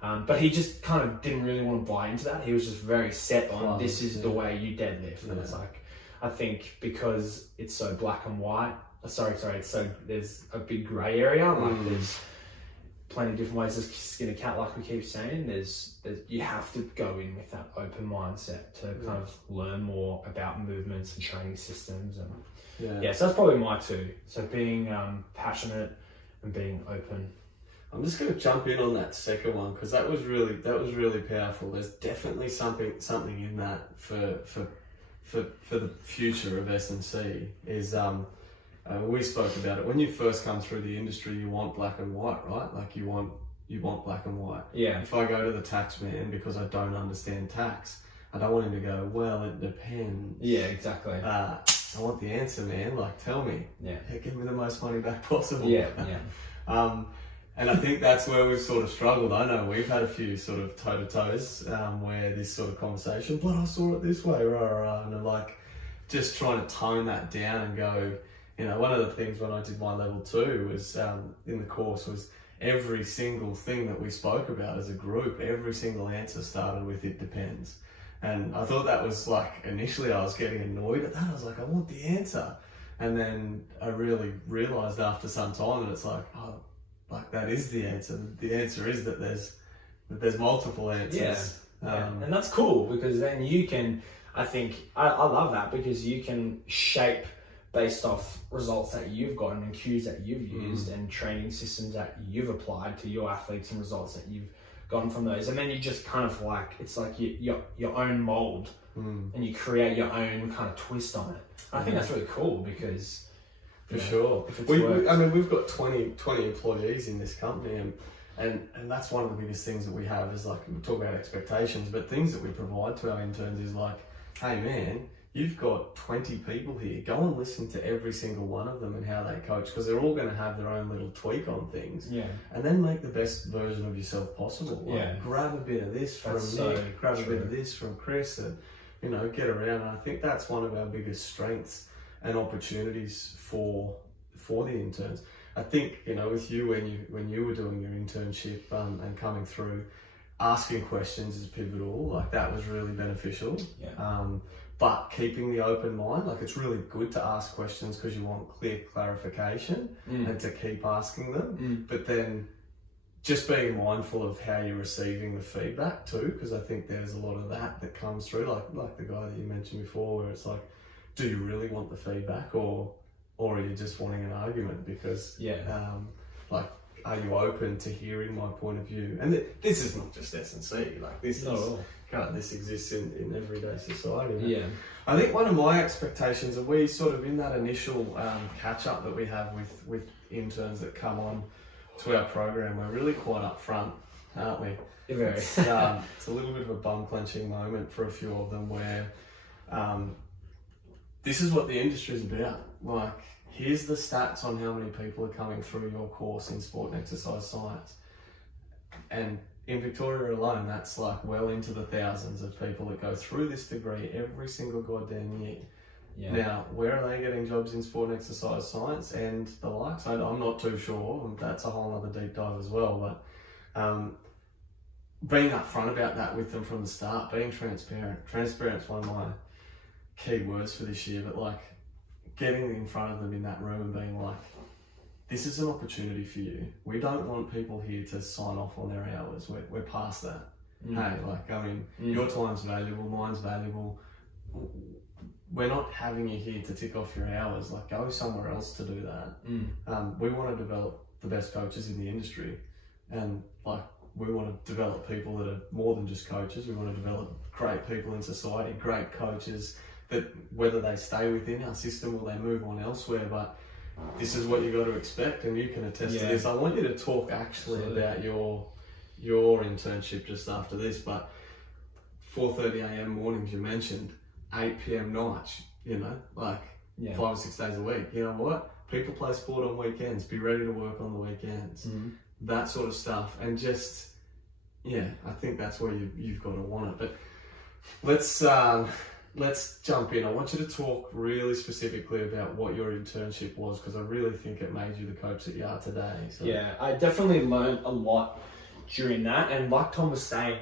But he just kind of didn't really want to buy into that. He was just very set on this is the way you deadlift. And it's like, I think because it's so black and white, it's so, there's a big grey area. Like there's plenty of different ways to skin a cat, like we keep saying. There's you have to go in with that open mindset to kind of learn more about movements and training systems. And so that's probably my two. So being passionate and being open. I'm just going to jump in on that second one because that was really powerful. There's definitely something in that for the future of S&C is we spoke about it. When you first come through the industry, you want black and white, right? Like you want black and white. Yeah. If I go to the tax man because I don't understand tax, I don't want him to go, well, it depends. Yeah, exactly. I want the answer, man. Like, tell me. Yeah. Give me the most money back possible. Yeah. And I think that's where we've sort of struggled. I know we've had a few sort of toe-to-toes where this sort of conversation, but I saw it this way, and I'm like just trying to tone that down and go, you know, one of the things when I did my level 2 was in the course was every single thing that we spoke about as a group, every single answer started with it depends. And I thought that was like, initially I was getting annoyed at that. I was like, I want the answer. And then I really realized after some time that it's like, oh, like that is the answer. The answer is that there's multiple answers. And that's cool because then you can, I think, I love that because you can shape based off results that you've gotten and cues that you've used and training systems that you've applied to your athletes and results that you've gotten from those. And then you just kind of like, it's like your own mold and you create your own kind of twist on it. I think that's really cool because For sure. I mean, we've got 20 employees in this company, and that's one of the biggest things that we have is like, we talk about expectations, but things that we provide to our interns is like, hey man, you've got 20 people here. Go and listen to every single one of them and how they coach, because they're all going to have their own little tweak on things. Yeah. And then make the best version of yourself possible. Like, grab a bit of this from Nick, grab a bit of this from Chris, and, you know, get around. And I think that's one of our biggest strengths and opportunities for the interns. I think, you know, with you when you were doing your internship and coming through, asking questions is pivotal. Like, that was really beneficial. Yeah. But keeping the open mind, like, it's really good to ask questions because you want clear clarification and to keep asking them. But then just being mindful of how you're receiving the feedback too, because I think there's a lot of that comes through, like the guy that you mentioned before, where it's like, do you really want the feedback or are you just wanting an argument? Because like, are you open to hearing my point of view? And this is not just S&C, like this this exists in everyday society. Right? Yeah. I think one of my expectations are we sort of in that initial catch up that we have with interns that come on to our program, we're really quite upfront, aren't we? Very. It's a little bit of a bum clenching moment for a few of them where this is what the industry is about. Like, here's the stats on how many people are coming through your course in sport and exercise science. And in Victoria alone, that's like well into the thousands of people that go through this degree every single goddamn year. Yeah. Now, where are they getting jobs in sport and exercise science and the likes? I'm not too sure. That's a whole other deep dive as well. But being upfront about that with them from the start, being transparent. Transparent's one of my key words for this year, but like getting in front of them in that room and being like, this is an opportunity for you. We don't want people here to sign off on their hours. We're past that. Hey, like, I mean, your time's valuable, mine's valuable. We're not having you here to tick off your hours. Like, go somewhere else to do that. We want to develop the best coaches in the industry, and like, we want to develop people that are more than just coaches. We want to develop great people in society, great coaches that whether they stay within our system or they move on elsewhere, but this is what you got to expect, and you can attest to this. I want you to talk actually about your internship just after this, but 4:30 a.m. mornings you mentioned, 8 p.m. nights, you know, like 5 or 6 days a week. You know what? People play sport on weekends. Be ready to work on the weekends. That sort of stuff, and just I think that's where you've got to want it. But let's jump in. I want you to talk really specifically about what your internship was, because I really think it made you the coach that you are today. So. Yeah, I definitely learned a lot during that, and like Tom was saying,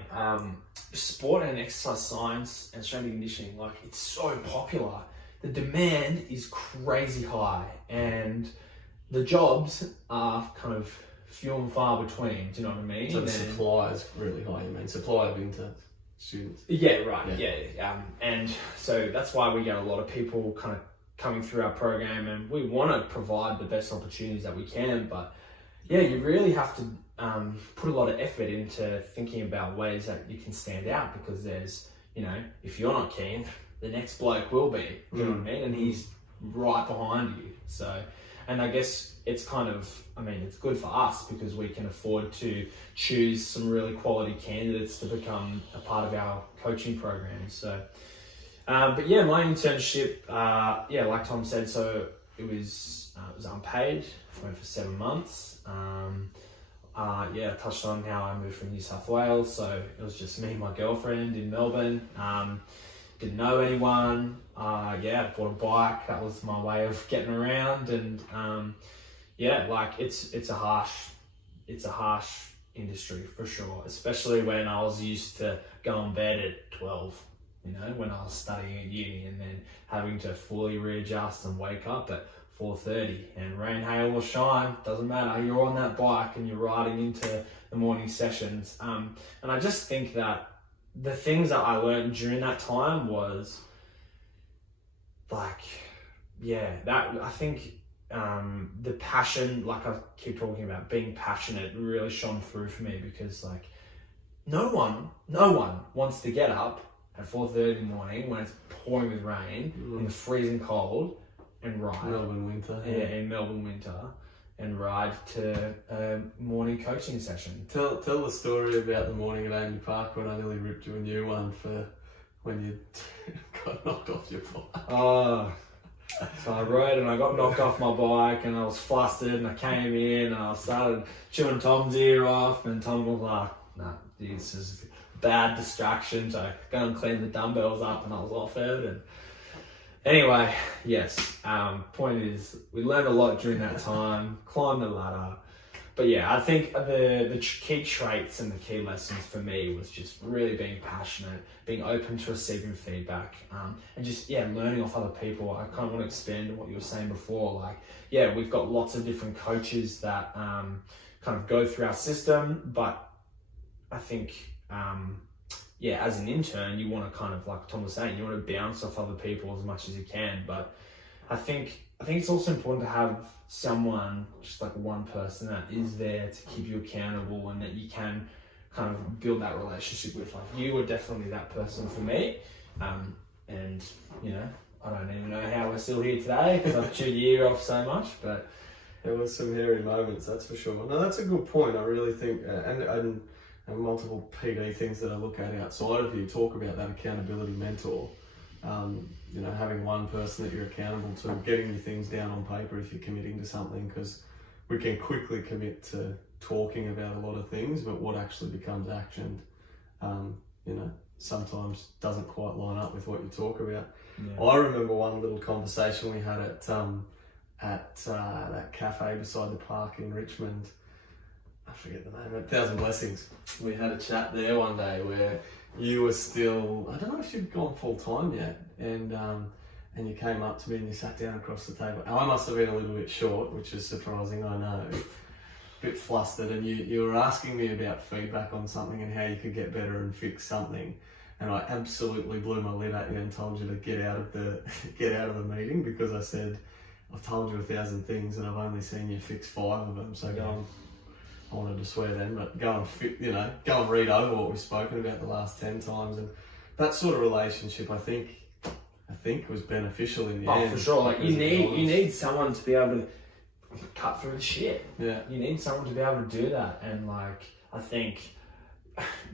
sport and exercise science and strength and conditioning, like, it's so popular. The demand is crazy high, and the jobs are kind of few and far between. Do you know what I mean? So the supply is really high. You mean supply of interns, students? Yeah, right. Yeah. And so that's why we get a lot of people kind of coming through our program, and we want to provide the best opportunities that we can. But yeah, you really have to put a lot of effort into thinking about ways that you can stand out, because there's, you know, if you're not keen, the next bloke will be. You know what I mean? And he's right behind you. So, and I guess it's kind of, I mean, it's good for us because we can afford to choose some really quality candidates to become a part of our coaching program. So, but yeah, my internship, like Tom said, so it was unpaid. Went for 7 months. I touched on how I moved from New South Wales, so it was just me and my girlfriend in Melbourne. Didn't know anyone. Bought a bike. That was my way of getting around, and it's a harsh industry for sure, especially when I was used to going to bed at 12, you know, when I was studying at uni, and then having to fully readjust and wake up at 4:30, and rain, hail or shine, doesn't matter, you're on that bike and you're riding into the morning sessions. And I just think that the things that I learned during that time was the passion, like I keep talking about, being passionate really shone through for me, because like no one wants to get up at 4:30 in the morning when it's pouring with rain in the freezing cold and ride. Melbourne winter. In Melbourne winter, and ride to a morning coaching session. Tell the story about the morning at Amy Park when I nearly ripped you a new one for when you got knocked off your bike. Oh, so I rode and I got knocked off my bike, and I was flustered, and I came in and I started chewing Tom's ear off, and Tom was like, "Nah, this is a bad distraction, so go and clean the dumbbells up," and I was off it. And anyway, yes, point is, we learned a lot during that time, climbed the ladder. But yeah, I think the key traits and the key lessons for me was just really being passionate, being open to receiving feedback, and just, learning off other people. I kind of want to expand on what you were saying before. Like, we've got lots of different coaches that kind of go through our system, but I think, as an intern, you want to kind of, like Tom was saying, you want to bounce off other people as much as you can. But I think it's also important to have someone, just like one person that is there to keep you accountable, and that you can kind of build that relationship with. Like, you were definitely that person for me. And, you know, I don't even know how we're still here today, because I've chewed your ear off so much, but there was some hairy moments, that's for sure. No, that's a good point. I really think, and multiple PD things that I look at outside of you talk about that accountability mentor. Having one person that you're accountable to, getting your things down on paper if you're committing to something, because we can quickly commit to talking about a lot of things, but what actually becomes actioned, sometimes doesn't quite line up with what you talk about. Yeah. I remember one little conversation we had at that cafe beside the park in Richmond. I forget the name, 1,000 Blessings. We had a chat there one day where you were still, I don't know if you'd gone full time yet, and you came up to me and you sat down across the table. I must have been a little bit short, which is surprising, I know. A bit flustered, and you were asking me about feedback on something and how you could get better and fix something. And I absolutely blew my lid at you and told you to get out of the meeting, because I said, I've told you 1,000 things and I've only seen you fix 5 of them, so go on. I wanted to swear then, but go and read over what we've spoken about the last 10 times, and that sort of relationship, I think was beneficial in the end. Oh, for sure. Like, you need someone to be able to cut through the shit. Yeah. You need someone to be able to do that. And like, I think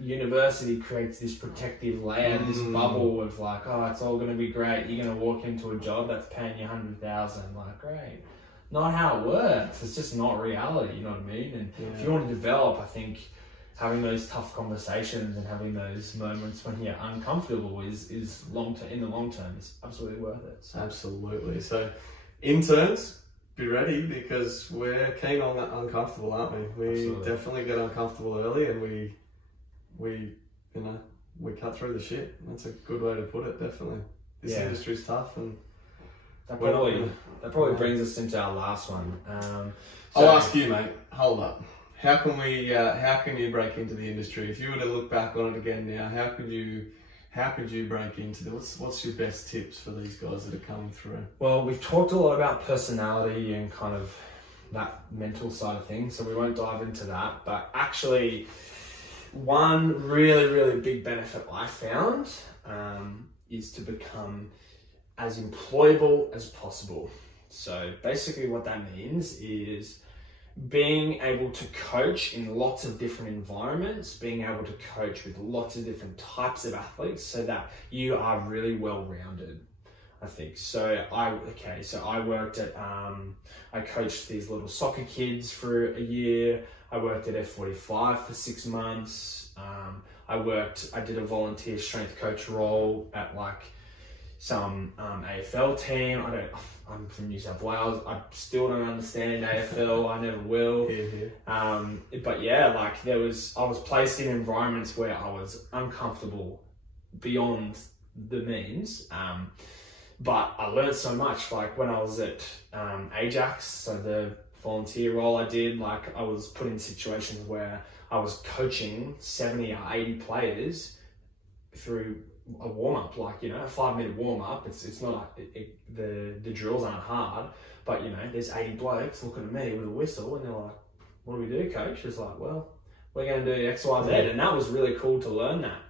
university creates this protective layer, this bubble of like, oh, it's all going to be great. You're going to walk into a job that's paying you $100,000. Like, great. Not how it works. It's just not reality. You know what I mean? And if you want to develop, I think having those tough conversations and having those moments when you're uncomfortable is long term. In the long term, is absolutely worth it. So. Absolutely. So, interns, be ready because we're keen on that uncomfortable, aren't we? We definitely get uncomfortable early, and we cut through the shit. That's a good way to put it. Definitely, this industry's tough, and that probably brings us into our last one. I'll ask you, mate. Hold up. How can you break into the industry? If you were to look back on it again now, how could you break into what's your best tips for these guys that are coming through? Well, we've talked a lot about personality and kind of that mental side of things, so we won't dive into that. But actually, one really, really big benefit I found is to become as employable as possible. So basically what that means is being able to coach in lots of different environments, being able to coach with lots of different types of athletes so that you are really well-rounded, I think. So I worked at, I coached these little soccer kids for a year. I worked at F45 for 6 months. I did a volunteer strength coach role at like some AFL team. I'm from New South Wales. I still don't understand AFL. I never will. But yeah, like I was placed in environments where I was uncomfortable beyond the means. But I learned so much. Like when I was at Ajax, so the volunteer role I did, like I was put in situations where I was coaching 70 or 80 players through a warm-up, like, you know, a 5-minute warm-up. It's not the drills aren't hard, but you know, there's 80 blokes looking at me with a whistle and they're like, what do we do, coach? It's like, well, we're going to do X, Y, Z. And that was really cool to learn that.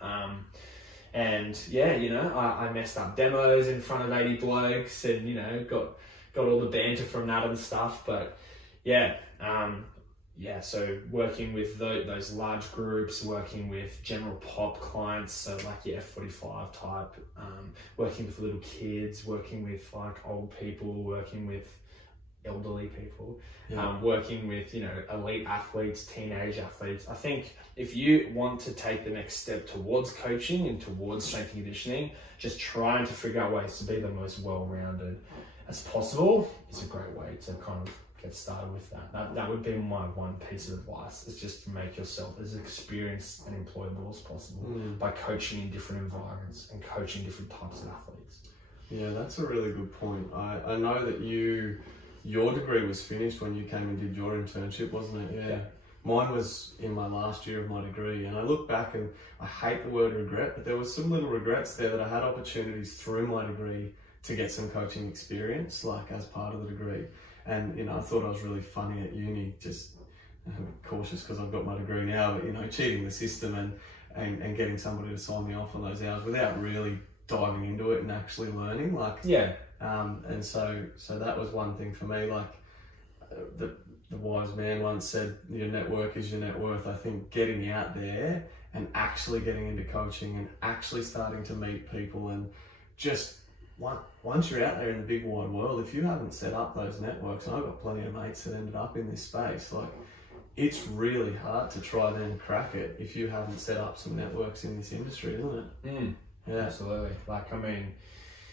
And yeah, you know, I messed up demos in front of 80 blokes and, you know, got all the banter from that and stuff. But yeah, so working with those large groups, working with general pop clients, so like your F45 type, working with little kids, working with like old people, working with elderly people, working with, you know, elite athletes, teenage athletes. I think if you want to take the next step towards coaching and towards strength and conditioning, just trying to figure out ways to be the most well-rounded as possible is a great way to kind of get started with that. That would be my one piece of advice, is just to make yourself as experienced and employable as possible by coaching in different environments and coaching different types of athletes. Yeah, that's a really good point. I know that your degree was finished when you came and did your internship, wasn't it? Yeah. Mine was in my last year of my degree, and I look back and I hate the word regret, but there was some little regrets there that I had opportunities through my degree to get some coaching experience, like as part of the degree. And, you know, I thought I was really funny at uni, just cautious because I've got my degree now, but, you know, cheating the system and getting somebody to sign me off on those hours without really diving into it and actually learning. And so that was one thing for me. Like the wise man once said, your network is your net worth. I think getting out there and actually getting into coaching and actually starting to meet people, and just once you're out there in the big wide world, if you haven't set up those networks, and I've got plenty of mates that ended up in this space, like it's really hard to try then crack it if you haven't set up some networks in this industry, isn't it? Yeah, absolutely. Like, I mean,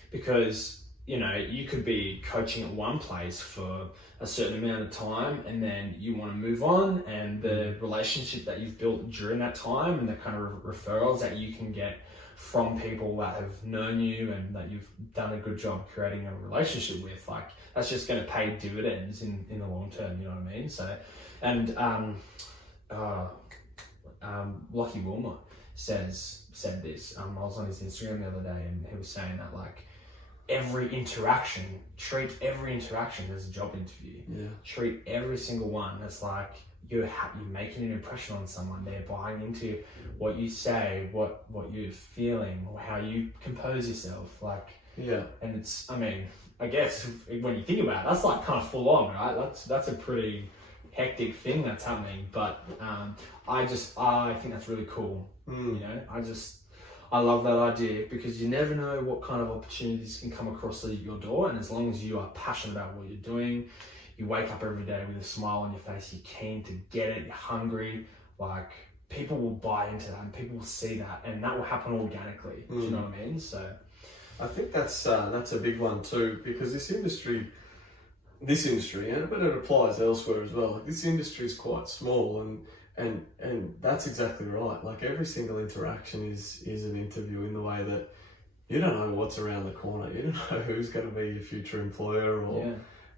because, you know, you could be coaching at one place for a certain amount of time and then you want to move on, and the relationship that you've built during that time and the kind of referrals that you can get from people that have known you and that you've done a good job creating a relationship with, like that's just going to pay dividends in the long term, you know what I mean? So, and Lockie Wilmot said this. I was on his Instagram the other day and he was saying that, like, treat every interaction as a job interview. Treat every single one as like you're making an impression on someone. They're buying into what you say, what you're feeling, or how you compose yourself. Like, yeah. And it's, I mean, I guess when you think about it, that's like kind of full on, right? That's a pretty hectic thing that's happening. But I think that's really cool. You know, I love that idea, because you never know what kind of opportunities can come across your door. And as long as you are passionate about what you're doing, you wake up every day with a smile on your face, you're keen to get it, you're hungry, like, people will buy into that and people will see that, and that will happen organically. Do you know what I mean? So I think that's a big one too, because this industry, but it applies elsewhere as well. Like, this industry is quite small, and that's exactly right. Like, every single interaction is an interview, in the way that you don't know what's around the corner. You don't know who's going to be your future employer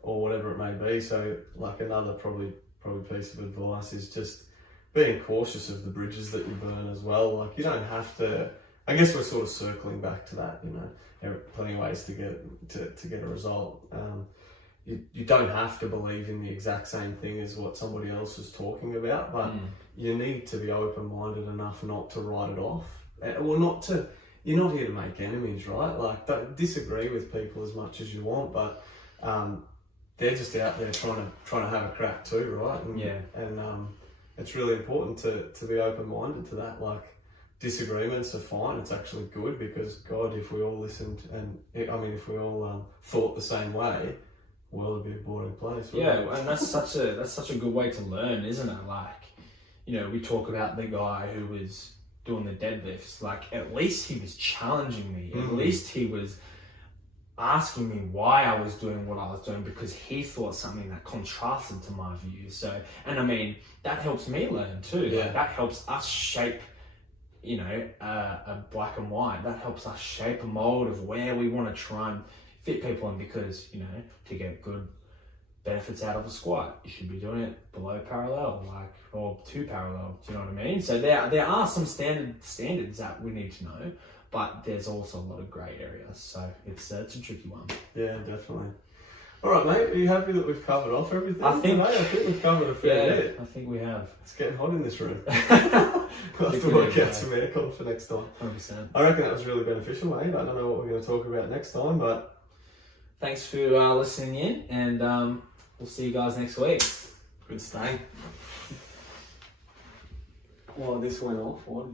or whatever it may be. So, like, another probably piece of advice is just being cautious of the bridges that you burn as well. Like, you don't have to. I guess we're sort of circling back to that. You know, there are plenty of ways to get a result. You don't have to believe in the exact same thing as what somebody else is talking about, but you need to be open-minded enough not to write it off, or not to. You're not here to make enemies, right? Like, don't disagree with people as much as you want, but they're just out there trying to have a crack too, right? And it's really important to be open-minded to that. Like, disagreements are fine. It's actually good, because God, if we all listened, and if we all thought the same way, the world would be a boring place. And that's such a good way to learn, isn't it? Like, you know, we talk about the guy who was doing the deadlifts. Like, at least he was challenging me. At least he was asking me why I was doing what I was doing, because he thought something that contrasted to my views. So, and I mean, that helps me learn too. Yeah. Like, that helps us shape, you know, a black and white. That helps us shape a mold of where we want to try and fit people in, because, you know, to get good benefits out of a squat, you should be doing it below parallel, like, or to parallel. Do you know what I mean? So there are some standards that we need to know, but there's also a lot of grey areas. So it's a tricky one. Yeah, definitely. All right, mate. Are you happy that we've covered off everything? I think we've covered a fair bit. I think we have. It's getting hot in this room. We'll have to work out some aircon for next time. 100%. I reckon that was really beneficial, mate. I don't know what we're going to talk about next time, but thanks for listening in, and we'll see you guys next week. good stay. Well, this went off. What?